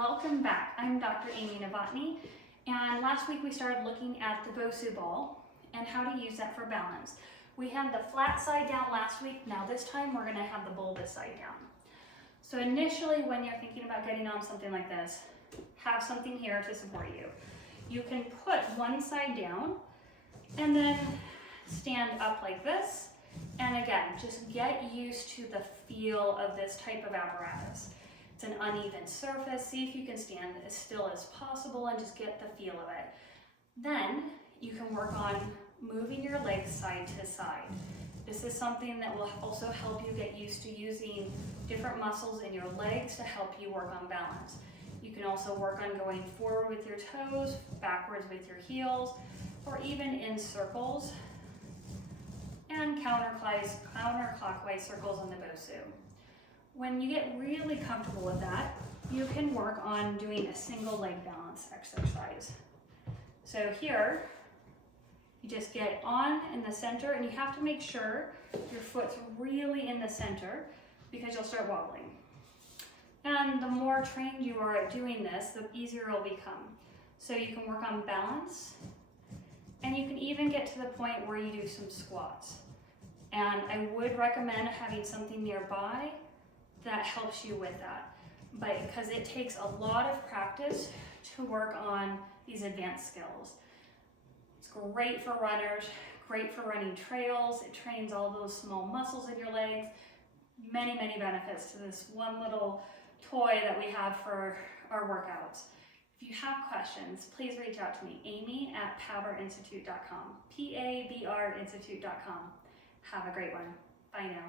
Welcome back. I'm Dr. Amy Novotny, and last week we started looking at the Bosu ball and how to use that for balance. We had the flat side down last week. Now this time we're going to have the bulbous side down. So initially when you're thinking about getting on something like this, have something here to support you. You can put one side down and then stand up like this. And again, just get used to the feel of this type of apparatus. It's an uneven surface. See if you can stand as still as possible and just get the feel of it. Then you can work on moving your legs side to side. This is something that will also help you get used to using different muscles in your legs to help you work on balance. You can also work on going forward with your toes, backwards with your heels, or even in circles and counterclockwise circles on the Bosu. When you get really comfortable with that, you can work on doing a single leg balance exercise. So here, you just get on in the center, and you have to make sure your foot's really in the center because you'll start wobbling. And the more trained you are at doing this, the easier it'll become. So you can work on balance, and you can even get to the point where you do some squats. And I would recommend having something nearby that helps you with that, but because it takes a lot of practice to work on these advanced skills. It's great for runners, great for running trails. It trains all those small muscles in your legs. Many benefits to this one little toy that we have for our workouts. If you have questions, please reach out to me, amy@paberinstitute.com, PABRinstitute.com. Have a great one. Bye now.